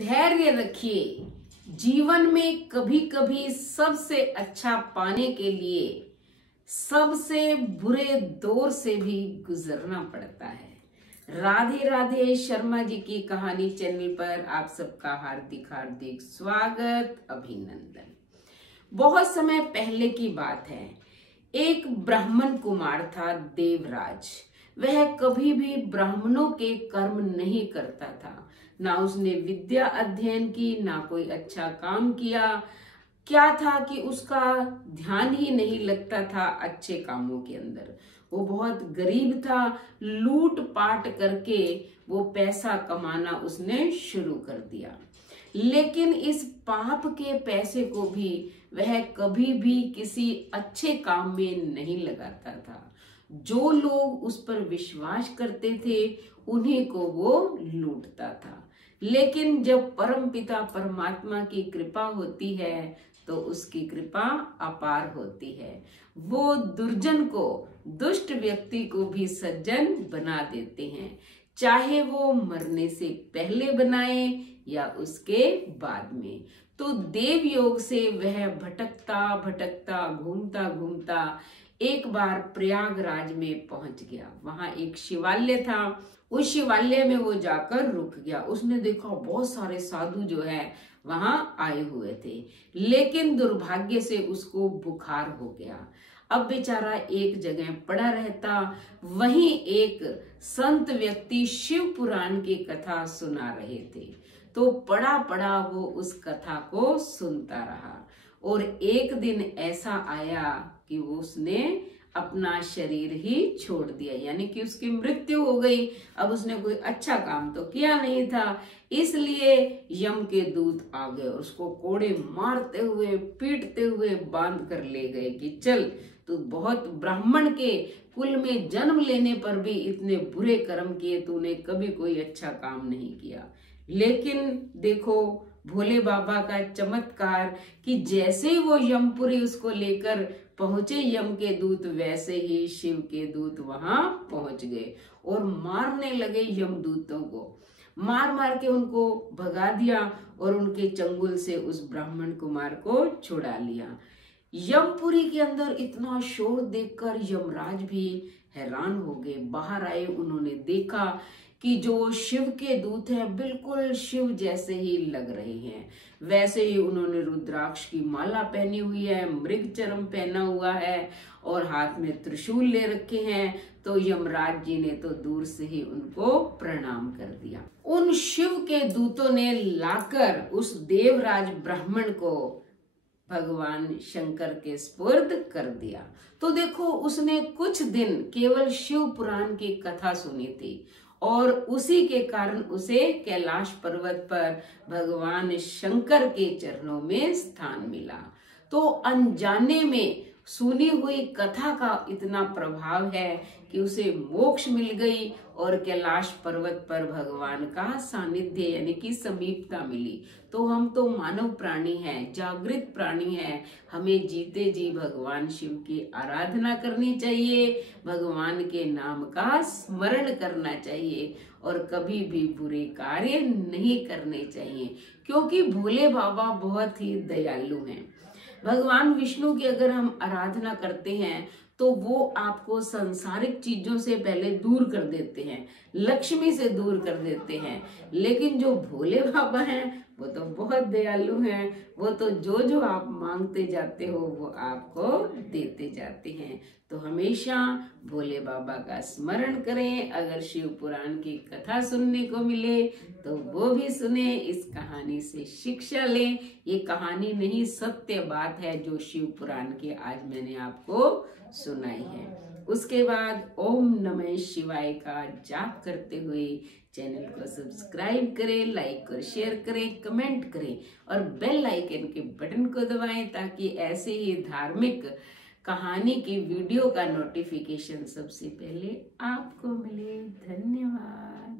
धैर्य रखिए। जीवन में कभी कभी सबसे अच्छा पाने के लिए सबसे बुरे दौर से भी गुजरना पड़ता है। राधे राधे। शर्मा जी की कहानी चैनल पर आप सबका हार्दिक हार्दिक स्वागत, अभिनंदन। बहुत समय पहले की बात है। एक ब्राह्मण कुमार था देवराज। वह कभी भी ब्राह्मणों के कर्म नहीं करता था। ना उसने विद्या अध्ययन की, ना कोई अच्छा काम किया। क्या था कि उसका ध्यान ही नहीं लगता था अच्छे कामों के अंदर। वो बहुत गरीब था। लूट पाट करके वो पैसा कमाना उसने शुरू कर दिया। लेकिन इस पाप के पैसे को भी वह कभी भी किसी अच्छे काम में नहीं लगाता था। जो लोग उस पर विश्वास करते थे उन्हीं को वो लूटता था। लेकिन जब परमपिता परमात्मा की कृपा होती है तो उसकी कृपा अपार होती है। वो दुर्जन को, दुष्ट व्यक्ति को भी सज्जन बना देते हैं, चाहे वो मरने से पहले बनाए या उसके बाद में। तो देव योग से वह भटकता भटकता, घूमता घूमता एक बार प्रयागराज में पहुंच गया। वहां एक शिवालय था। उस शिवालय में वो जाकर रुक गया। उसने देखा बहुत सारे साधु जो है वहां आए हुए थे, लेकिन दुर्भाग्य से उसको बुखार हो गया। अब बेचारा एक जगह पड़ा रहता। वहीं एक संत व्यक्ति शिव पुराण की कथा सुना रहे थे, तो पड़ा पड़ा वो उस कथा को सुनता रहा। और एक दिन ऐसा आया कि वो उसने अपना शरीर ही छोड़ दिया, यानी कि उसकी मृत्यु हो गई। अब उसने कोई अच्छा काम तो किया नहीं था, इसलिए यम के दूत आ गए। उसको कोड़े मारते हुए, पीटते हुए बांध कर ले गए कि चल, तू बहुत ब्राह्मण के कुल में जन्म लेने पर भी इतने बुरे कर्म किए, तूने कभी कोई अच्छा काम नहीं किया। लेकिन देखो भोले बाबा का चमत्कार कि जैसे ही वो यमपुरी उसको लेकर पहुंचे यम के दूत, वैसे ही शिव के दूत वहां पहुंच गए और मारने लगे यमदूतों को। मार मार के उनको भगा दिया और उनके चंगुल से उस ब्राह्मण कुमार को छुड़ा लिया। यमपुरी के अंदर इतना शोर देखकर यमराज भी हैरान हो गए। बाहर आए, उन्होंने देखा कि जो शिव के दूत हैं बिल्कुल शिव जैसे ही लग रहे हैं। वैसे ही उन्होंने रुद्राक्ष की माला पहनी हुई है, मृग चर्म पहना हुआ है और हाथ में त्रिशूल ले रखे हैं। तो यमराज जी ने तो दूर से ही उनको प्रणाम कर दिया। उन शिव के दूतों ने लाकर उस देवराज ब्राह्मण को भगवान शंकर के स्पुर्द कर दिया। तो देखो, उसने कुछ दिन केवल शिव पुराण की कथा सुनी थी और उसी के कारण उसे कैलाश पर्वत पर भगवान शंकर के चरणों में स्थान मिला। तो अनजाने में सुनी हुई कथा का इतना प्रभाव है कि उसे मोक्ष मिल गई और कैलाश पर्वत पर भगवान का सानिध्य यानी कि समीपता मिली। तो हम तो मानव प्राणी हैं, जागृत प्राणी हैं। हमें जीते जी भगवान शिव की आराधना करनी चाहिए, भगवान के नाम का स्मरण करना चाहिए और कभी भी बुरे कार्य नहीं करने चाहिए, क्योंकि भोले बाबा बहुत ही दयालु हैं। भगवान विष्णु की अगर हम आराधना करते हैं तो वो आपको सांसारिक चीजों से पहले दूर कर देते हैं, लक्ष्मी से दूर कर देते हैं। लेकिन जो भोले बाबा हैं वो तो बहुत दयालु हैं। वो तो जो जो आप मांगते जाते हो वो आपको देते जाते हैं। तो हमेशा भोले बाबा का स्मरण करें। अगर शिव पुराण की कथा सुनने को मिले तो वो भी सुने, इस कहानी से शिक्षा लें। ये कहानी नहीं, सत्य बात है जो शिव पुराण की आज मैंने आपको सुनाई है। उसके बाद ओम नमः शिवाय का जाप करते हुए चैनल को सब्सक्राइब करें, लाइक और शेयर करें, कमेंट करें और बेल आइकन के बटन को दबाएं ताकि ऐसे ही धार्मिक कहानी की वीडियो का नोटिफिकेशन सबसे पहले आपको मिले। धन्यवाद।